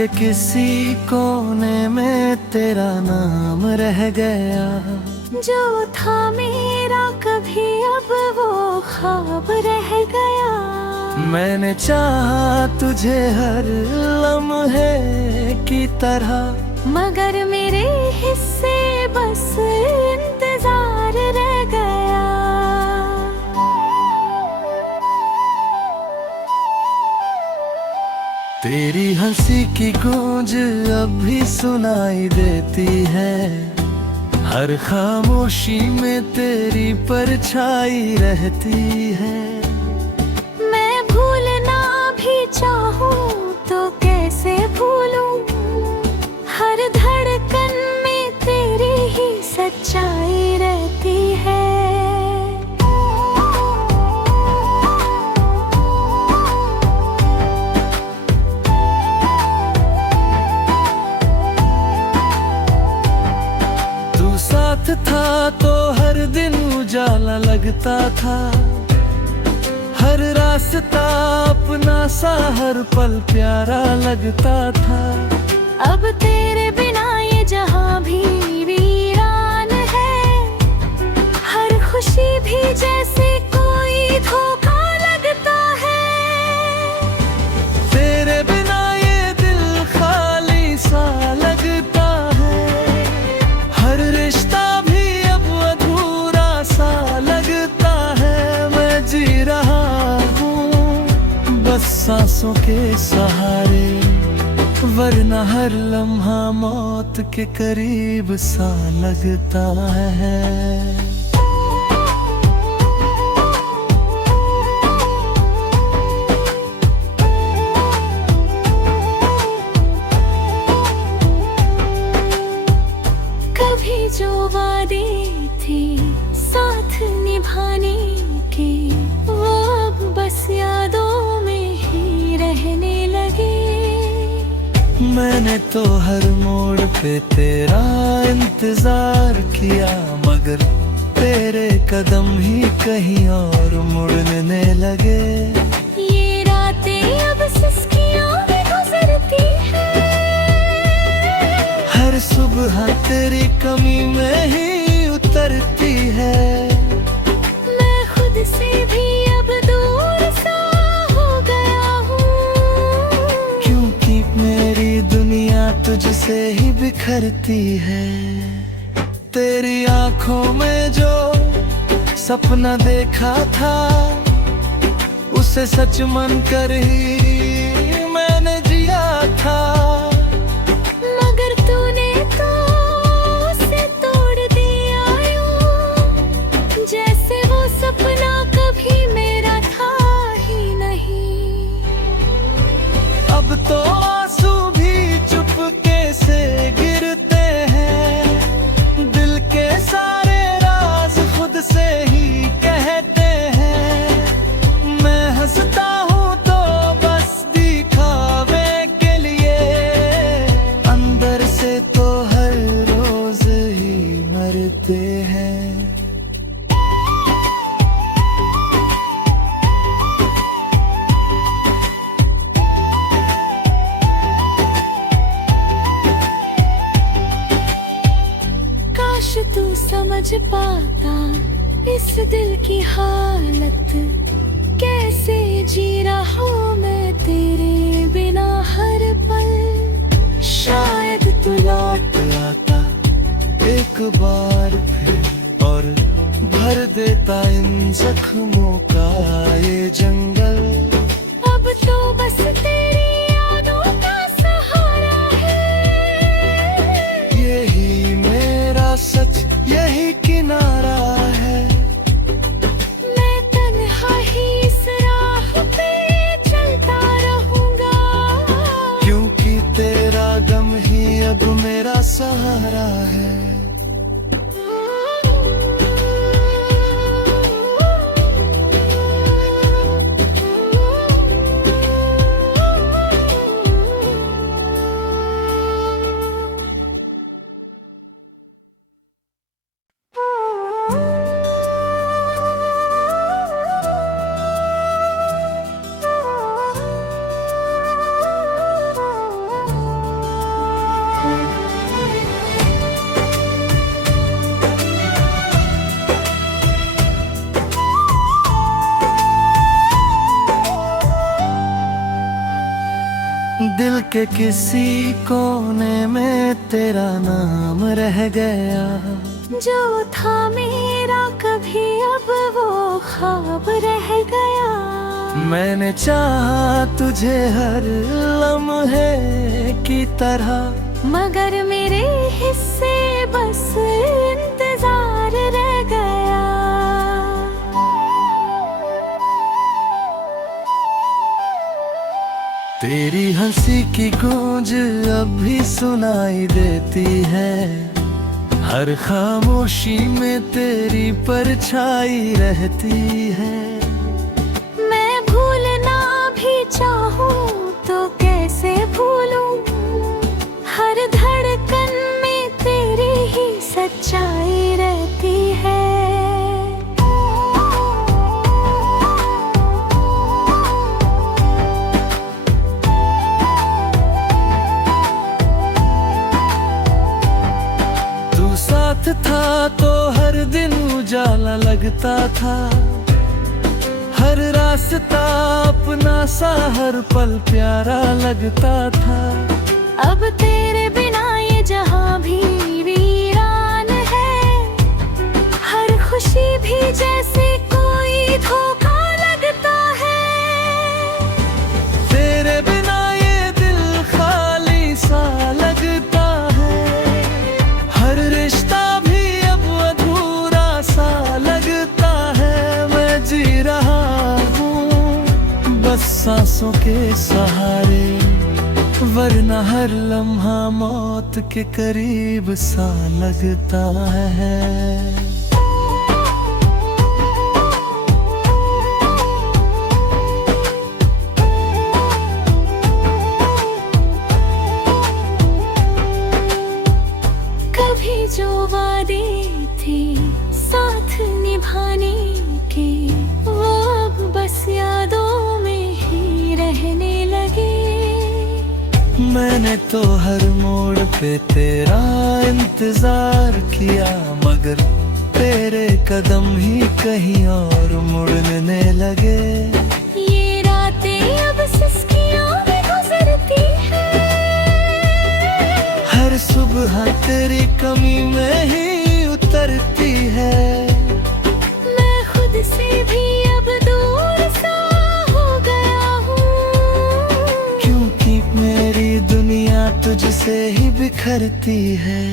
के किसी कोने में तेरा नाम रह गया। जो था मेरा कभी अब वो ख्वाब रह गया। मैंने चाहा तुझे हर लम्हे की तरह, मगर मेरे हिस्से बस इंतजार रह गया। तेरी हंसी की गूंज अब भी सुनाई देती है, हर खामोशी में तेरी परछाई रहती है। मैं भूलना भी चाहूं तो कैसे भूलूं, हर धड़कन में तेरी ही सच्चाई रहती है। तू साथ था तो हर दिन उजाला लगता था, हर रास्ता अपना सा हर पल प्यारा लगता था। अब तेरे बिना ये जहां भी वीरान है, हर खुशी भी जैसे कोई धोखा लगता है। तेरे बिना ये दिल खाली सा लगता है, हर रिश्ता भी अब अधूरा सा लगता है। मैं जी रहा हूँ बस सांसों के सहारे, वरना हर लम्हा मौत के करीब सा लगता है। कभी जो वादे थे साथ निभाने के, वो अब बस यादों में ही रहने लगे। मैंने तो हर मोड़ पे तेरा इंतजार किया, मगर तेरे कदम ही कहीं और मुड़ने लगे। ये रातें अब सिसकियों में गुजरती है, हर सुबह तेरी कमी में ही उतरती है। मैं खुद से भी अब दूर सा हो गया हूँ, क्योंकि मेरी दुनिया तुझसे ही बिखरती है। तेरी आंखों में जो सपना देखा था, उसे सच मन कर ही मैंने जिया था। मगर तूने तो उसे तोड़ दिया यूं, जैसे वो सपना कभी मेरा था ही नहीं। अब तो आंसू भी चुपके से गिरते हैं, दिल के सारे राज खुद से ही कहते हैं। मैं हंसता हूँ तो बस दिखावे के लिए, अंदर से तो हर रोज ही मरते हैं। काश तू समझ पाता इस दिल की हालत, कैसे जी रहा हूँ मैं तेरे बिना हर पल। शायद तू लौट आता एक बार फिर और भर देता इन जख्मों का ये जंगल। अब तो बस तेरी यादों का सहारा है, यही मेरा सच, यही किनारा है। मैं तन्हा ही इस राह पे चलता रहूंगा, क्योंकि तेरा गम ही अब मेरा सहारा है। के किसी कोने में तेरा नाम रह गया। जो था मेरा कभी अब वो ख्वाब रह गया। मैंने चाहा तुझे हर लम्हे की तरह, मगर मेरे हिस्से बस इंतजार रह गया। तेरी हंसी की गूंज अब भी सुनाई देती है, हर खामोशी में तेरी परछाई रहती है। मैं भूलना भी चाहूं तो कैसे भूलूं, हर धड़कन में तेरी ही सच्चाई रहती है। साथ था तो हर दिन उजाला लगता था, हर रास्ता अपना सा हर पल प्यारा लगता था। अब तेरे बिना ये जहां भी वीरान है, हर खुशी भी जैसे कोई धोखा लगता है। तेरे बिना ये दिल खाली सा लगता है, हर रिश्ता भी अब अधूरा सा लगता है। मैं जी रहा हूँ बस सांसों के सहारे, वरना हर लम्हा मौत के करीब सा लगता है। जो वादे थे साथ निभाने के, वो अब बस यादों में ही रहने लगे। मैंने तो हर मोड़ पे तेरा इंतजार किया, मगर तेरे कदम ही कहीं और मुड़ने लगे। ये रातें अब सिसकियों में गुजरती है, हर सुबह तेरी कमी में ही उतरती है। मैं खुद से भी अब दूर सा हो गया हूँ, क्योंकि मेरी दुनिया तुझसे ही बिखरती है।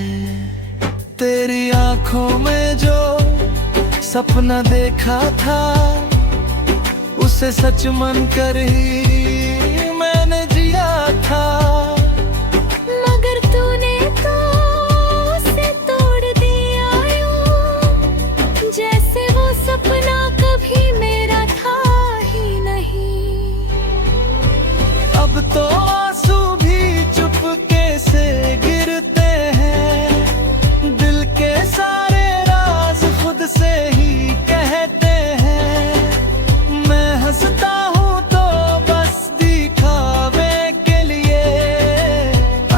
तेरी आंखों में जो सपना देखा था, उसे सच मन कर ही मैंने जिया था। अब तो आंसू भी चुपके से गिरते हैं, दिल के सारे राज खुद से ही कहते हैं। मैं हंसता हूँ तो बस दिखावे के लिए,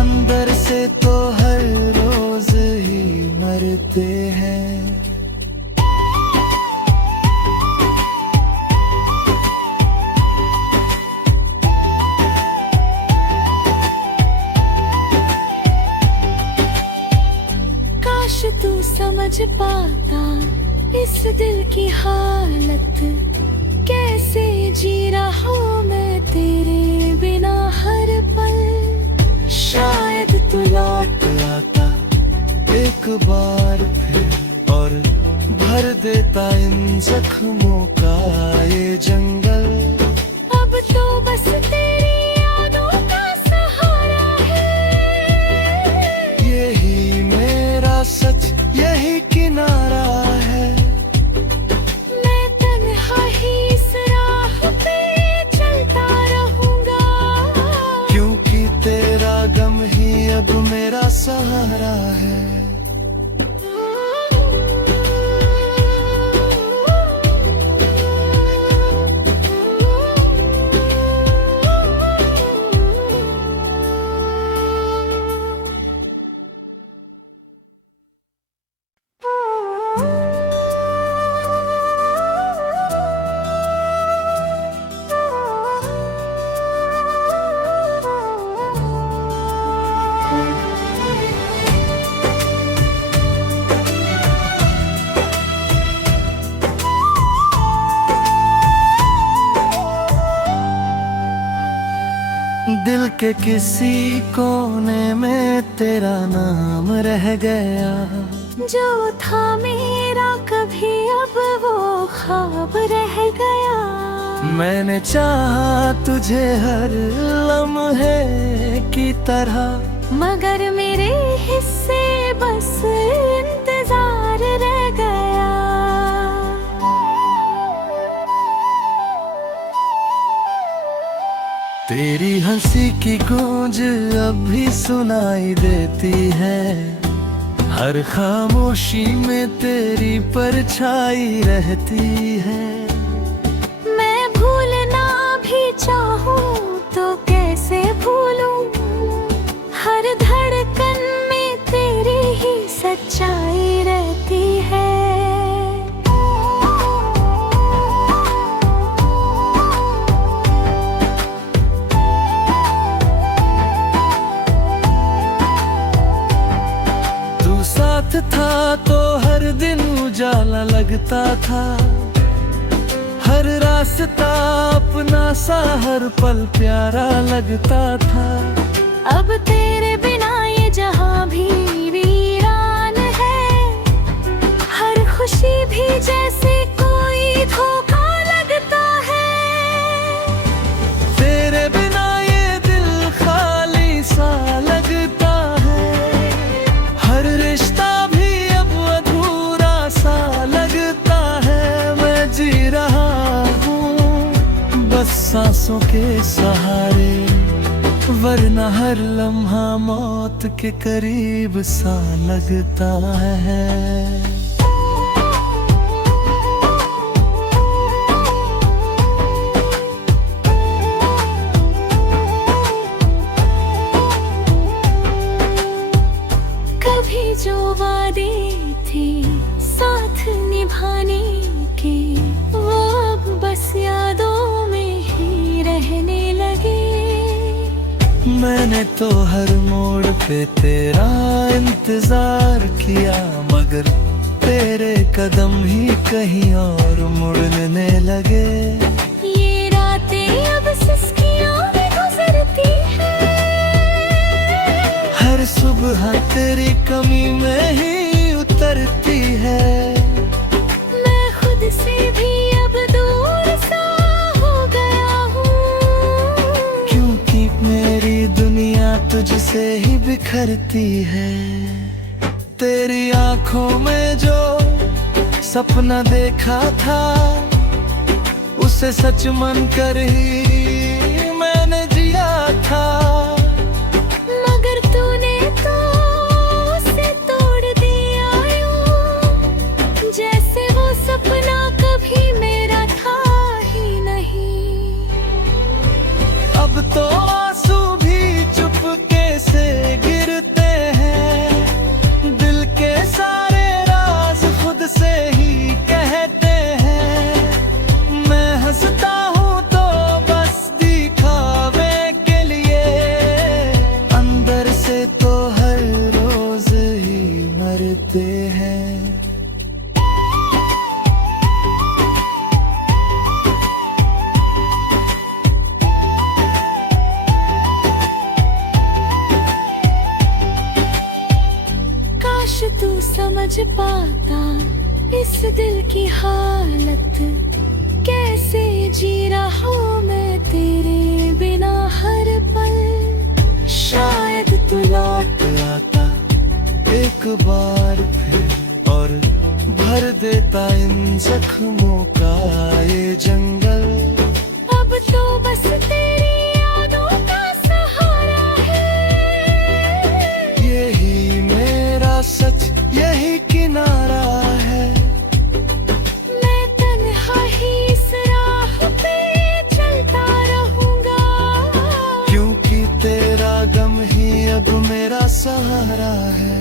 अंदर से तो हर रोज ही मरते हैं। तू समझ पाता इस दिल की हालत, कैसे जी रहा हूँ मैं तेरे बिना हर पल। शायद तू लौट आता एक बार फिर और भर देता इन जख्मों का ये जंगल। अब तो बस तेरी यादों का सहारा है, यही मेरा सच यही किनारा है। मैं तन्हा ही इस राह पे चलता रहूंगा, क्योंकि तेरा गम ही अब मेरा सहारा है। के किसी कोने में तेरा नाम रह गया। जो था मेरा कभी अब वो ख्वाब रह गया। मैंने चाहा तुझे हर लम्हे की तरह, मगर मेरे हिस्से बस इंतजार रह गया। तेरी हंसी की गूंज अब भी सुनाई देती है, हर खामोशी में तेरी परछाई रहती है। मैं भूलना भी चाहूं तो कैसे भूलूं, हर धड़कन में तेरी ही सच्चाई रहती है। साथ था तो हर दिन उजाला लगता था, हर रास्ता अपना सा हर पल प्यारा लगता था। अब तेरे बिना ये जहां भी वीरान है, हर खुशी भी जैसे कोई धोखा लगता है। तेरे बिना ये दिल खाली सा लगता है, हर रिश्ता भी अब अधूरा सा लगता है। मैं जी रहा हूँ बस सांसों के सहारे, वरना हर लम्हा मौत के करीब सा लगता है। जो वादे थे साथ निभाने के, वो अब बस यादों में ही रहने लगे। मैंने तो हर मोड़ पे तेरा इंतजार किया, मगर तेरे कदम ही कहीं और मुड़ने लगे। ये रातें अब सिसकियों में गुजरती है, हर सुबह तेरी कमी में ही उतरती है। मैं खुद से भी अब दूर सा हो गया हूँ, क्योंकि मेरी दुनिया तुझसे ही बिखरती है। तेरी आंखों में जो सपना देखा था, उसे सच मन कर ही मैंने जिया था। अब तो आंसू भी चुपके से गिरते हैं, दिल के सारे राज खुद से ही कहते हैं। मैं हंसता हूँ तो बस दिखावे के लिए, अंदर से तो हर रोज ही मरते हैं। तू समझ पाता इस दिल की हालत, कैसे जी रहा हूँ मैं तेरे बिना हर पल। शायद तू लौट आता एक बार फिर और भर देता इन जख्मों का ये जंगल। अब तो बस तेरी यादों का सहारा है, यही मेरा सच यही किनारा है। मैं तन्हा ही इस राह पे चलता रहूंगा, क्योंकि तेरा गम ही अब मेरा सहारा है।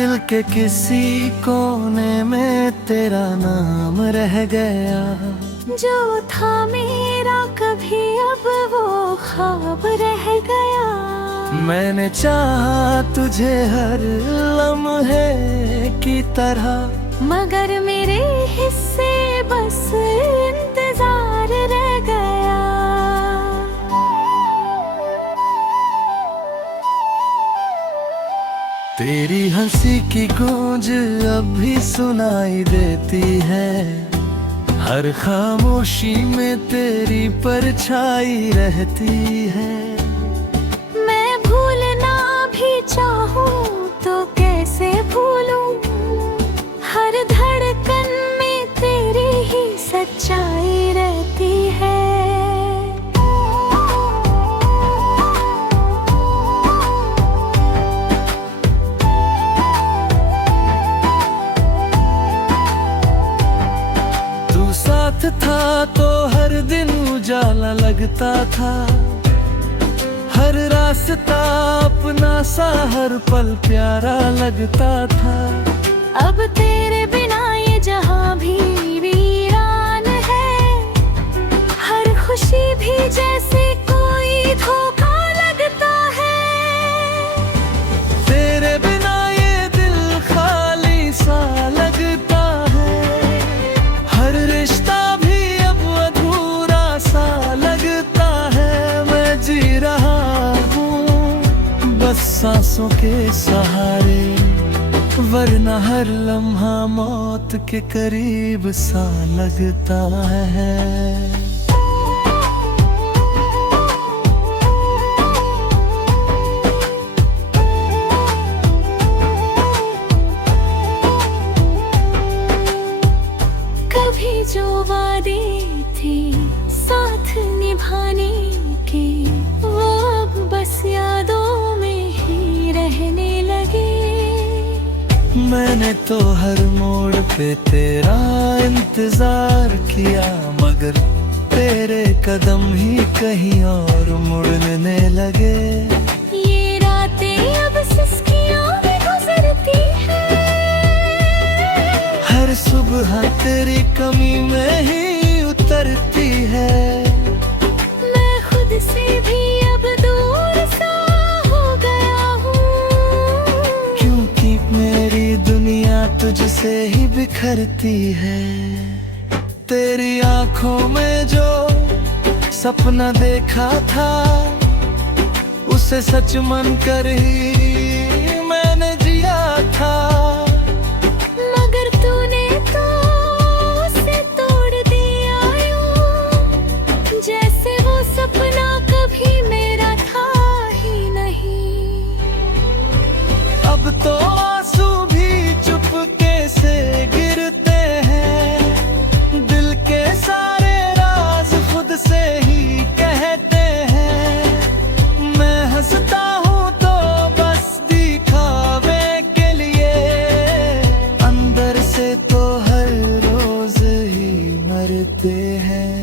दिल के किसी कोने में तेरा नाम रह गया। जो था मेरा कभी अब वो ख्वाब रह गया। मैंने चाहा तुझे हर लम्हे की तरह, मगर मेरे हिस्से बस इंतजार रह गया। तेरी हंसी की गूंज अब भी सुनाई देती है। हर खामोशी में तेरी परछाई रहती है। मैं भूलना भी चाहूं तो कैसे भूलूं, हर धड़कन में तेरी ही सच्चाई रहती है। तू साथ था तो हर दिन उजाला लगता था। हर रास्ता अपना सा, हर पल प्यारा लगता था। अब तेरे बिना ये जहां भी वीरान है। हर खुशी भी जैसे कोई धोखा लगता है। तेरे बिना ये दिल खाली सा लगता है। हर रिश्ता भी अब अधूरा सा लगता है। मैं जी रहा हूँ बस सांसों के सहारे, वरना हर लम्हा मौत के करीब सा लगता है। कभी जो वादे थे साथ निभाने के, वो अब बस यादों में ही रहने लगे। मैंने तो हर मोड़ पे तेरा इंतजार किया, मगर तेरे कदम ही कहीं और मुड़ने लगे। ये रातें अब सिसकियों में गुजरती है। हर सुबह तेरी कमी में ही उतरती है। मैं खुद से भी अब दूर सा हो गया हूँ, क्योंकि मेरी दुनिया तुझसे ही बिखरती है। तेरी आंखों में जो सपना देखा था, उसे सच मन कर ही मैंने जिया था। मगर तूने तो उसे तोड़ दिया यूं, जैसे वो सपना कभी मेरा था ही नहीं। अब तो आंसू भी चुपके से गिरते हैं। दिल के सारे राज खुद से ही कहते हैं। मैं हंसता हूँ तो बस दिखावे के लिए, अंदर से तो हर रोज ही मरते हैं।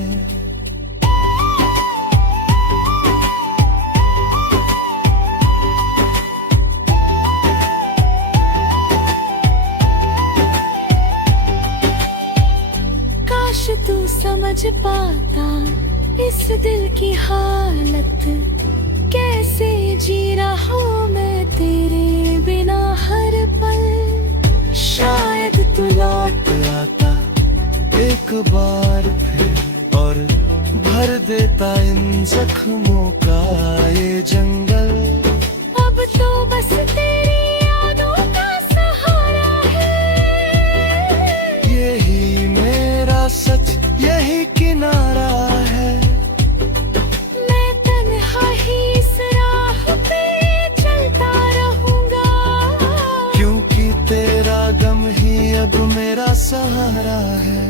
काश तू समझ पाता इस दिल की हालत, कैसे जी रहा हूँ मैं तेरे बिना हर पल। शायद तू लौट आता एक बार फिर, और भर देता इन जख्मों का ये जंगल। अब तो बस तेरी यादों का सहारा है। यही मेरा सच, यही किनारा है। मैं तन्हा ही इस राह पे चलता रहूंगा, क्योंकि तेरा गम ही अब मेरा सहारा है।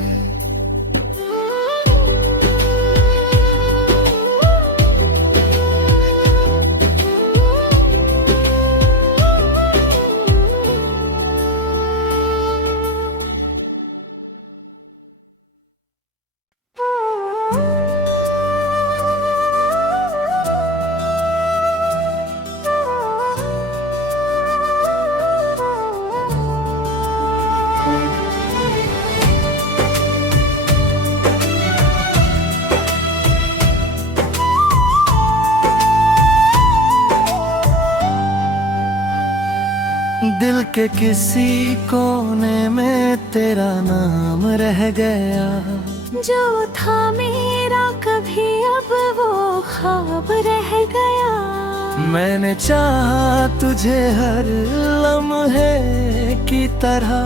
के किसी कोने में तेरा नाम रह गया। जो था मेरा कभी अब वो ख्वाब रह गया। मैंने चाहा तुझे हर लम्हे की तरह,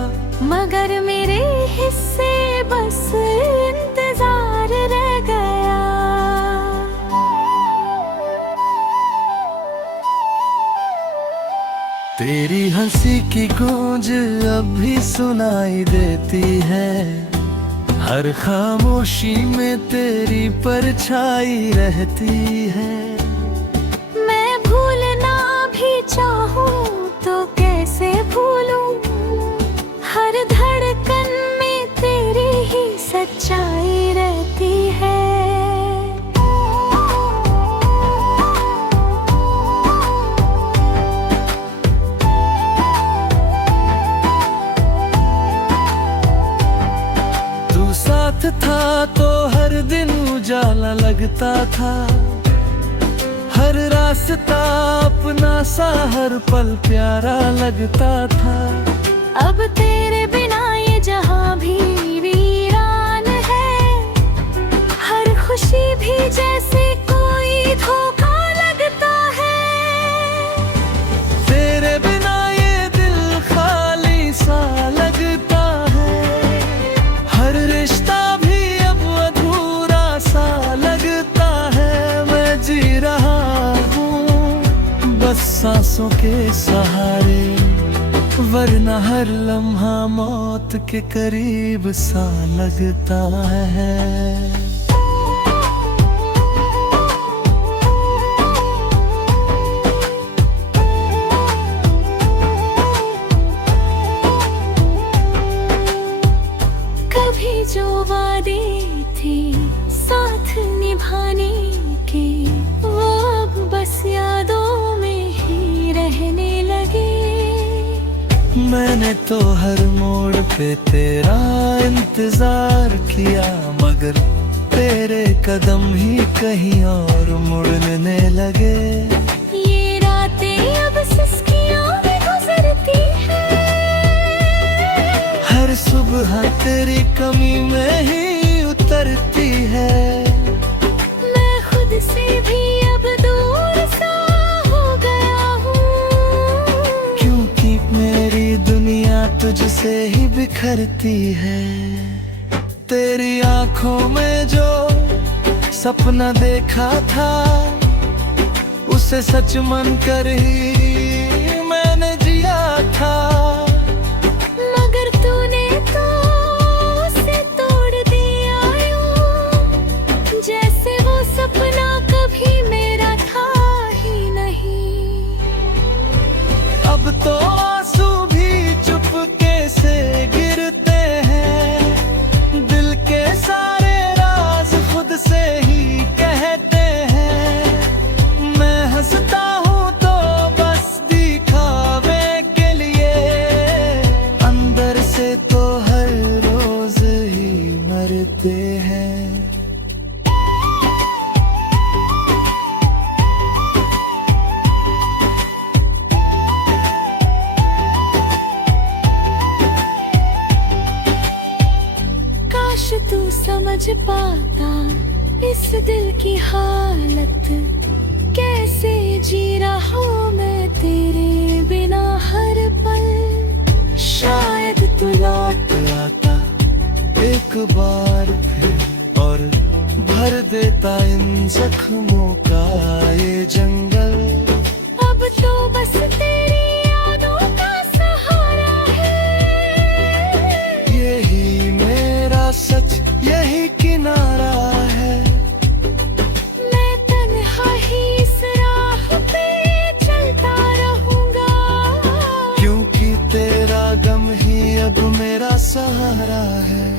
मगर मेरे हिस्से बस इंतजार रह गया। तेरी हंसी की गूंज अब भी सुनाई देती है, हर खामोशी में तेरी परछाई रहती है। मैं भूलना भी चाहूं तो कैसे भूलूं, हर धड़कन में तेरी ही सच्चाई रहती है। तू साथ था तो हर दिन उजाला लगता था, हर रास्ता अपना सा हर पल प्यारा लगता था। अब तेरे बिना ये जहां भी वीरान है, हर खुशी भी जैसे कोई धोखा लगता है। तेरे बिना ये दिल खाली सा लगता है, हर रिश्ता भी अब अधूरा सा लगता है। मैं जी रहा हूँ बस सांसों के सहारे, वरना हर लम्हा मौत के करीब सा लगता है। कभी जो वादे थे साथ निभाने के, वो अब बस यादों में ही रहने लगे। मैंने तो हर मोड़ पे तेरा इंतजार किया, मगर तेरे कदम ही कहीं और मुड़ने लगे। ये रातें अब सिसकियों में गुजरती है, हर सुबह तेरी कमी में ही उतरती है। मैं खुद से भी अब दूर सा हो गया हूँ, क्योंकि मेरी दुनिया तुझसे ही बिखरती है। तेरी आंखों में जो सपना देखा था, उसे सच मन कर ही मैंने जिया था। मगर तूने तो उसे तोड़ दिया यूं, जैसे वो सपना कभी मेरा था ही नहीं। अब तो आंसू भी चुपके से गिरते हैं, दिल के सारे राज खुद से ही कहते हैं। मैं हंसता हूँ तो बस दिखावे के लिए, अंदर से तो हर रोज ही मरते हैं। काश तू समझ पाता इस दिल की हालत, कैसे जी रहा हूँ मैं तेरे बिना हर पल। शायद तू लौट आता एक बार फिर और भर देता इन जख्मों का ये जंगल। अब तो बस तेरी यादों का सहारा है, यही मेरा सच, यही किनारा है। मैं तन्हा ही इस राह पे चलता रहूंगा, क्योंकि तेरा गम ही अब मेरा सहारा है।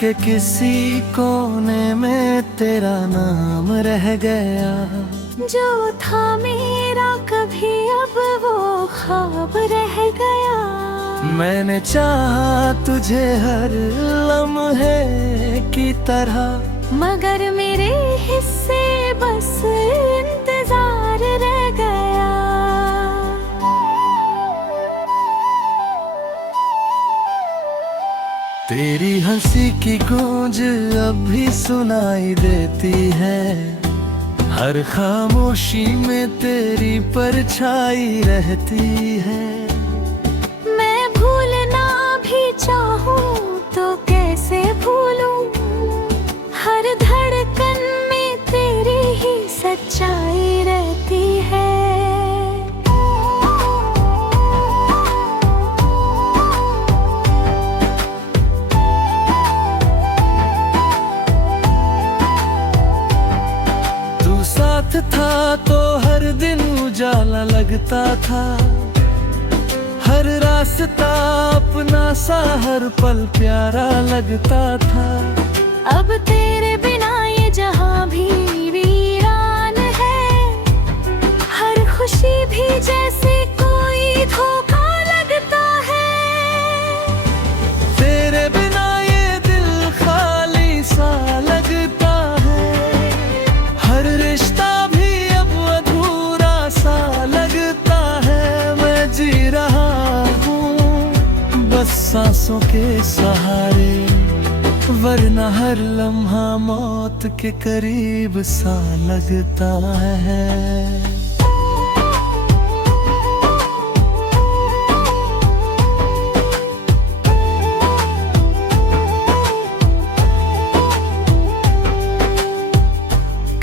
के किसी कोने में तेरा नाम रह गया। जो था मेरा कभी अब वो ख्वाब रह गया। मैंने चाहा तुझे हर लम्हे की तरह, मगर मेरे हिस्से बस इंतजार रह गया। तेरी हंसी की गूंज अब भी सुनाई देती है। हर खामोशी में तेरी परछाई रहती है। मैं भूलना भी चाहूं तो कैसे भूलूं, हर धड़कन में तेरी ही सच्चाई रहती है। तू साथ था तो हर दिन उजाला लगता था। हर रास्ता अपना सा हर पल प्यारा लगता था। अब तेरे बिना ये जहां भी वीरान है। हर खुशी भी जैसे कोई धोखा लगता है। तेरे बिना ये दिल खाली सा लगता है। हर रिश्ता भी अब अधूरा सा लगता है। मैं जी रहा हूँ बस सांसों के सहारे, वरना हर लम्हा मौत के करीब सा लगता है।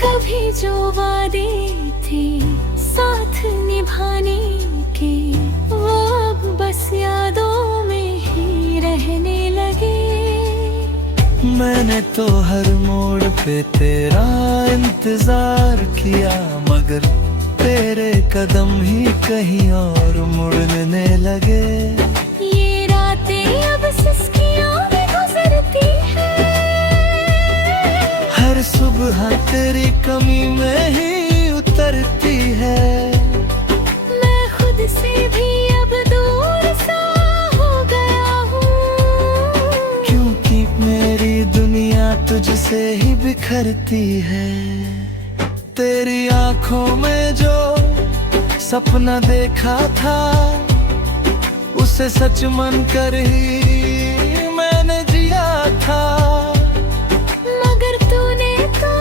कभी जो वादे थे साथ निभाने के, वो अब बस यादों में ही रहने लगे। मैंने तो हर मोड़ पे तेरा इंतजार किया, मगर तेरे कदम ही कहीं और मुड़ने लगे। ये रातें अब सिसकियों में गुजरती है। हर सुबह तेरी कमी में ही उतरती है। मैं खुद से भी अब दूर सा हो गया हूँ, क्योंकि मेरी दुनिया तुझसे ही बिखरती है। तेरी आंखों में जो सपना देखा था, उसे सच मन कर ही मैंने जिया था। मगर तूने तो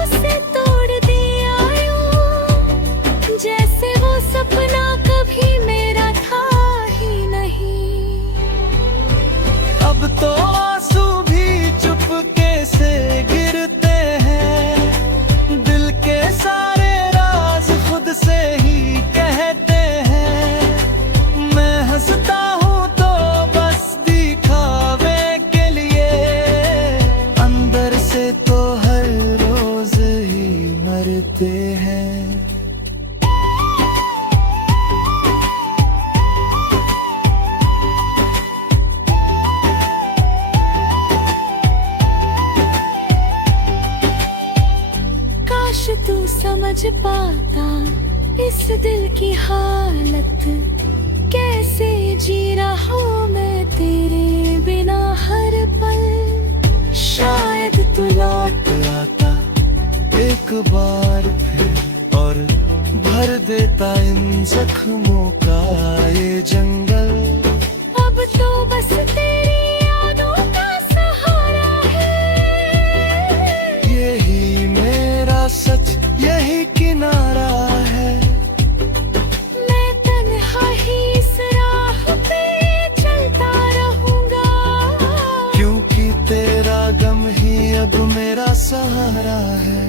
उसे तोड़ दिया यूं, जैसे वो सपना कभी मेरा था ही नहीं। अब तो आंसू भी चुपके से गिरते हैं। दिल के सारे राज खुद से ही कहते हैं। मैं हंसता हूँ तो बस दिखावे के लिए, अंदर से तो हर रोज ही मरते हैं। काश तू समझ पाता इस दिल की हालत, कैसे जी रहा हूँ मैं तेरे बिना हर पल। शायद तू लौट आता एक बार फिर और भर देता इन जख्मों का ये जंगल। अब तो बस तेरी यादों का सहारा है। यही मेरा सच, यही किनारा है। मैं तन्हा ही इस राह पे चलता रहूंगा, क्योंकि तेरा गम ही अब मेरा सहारा है।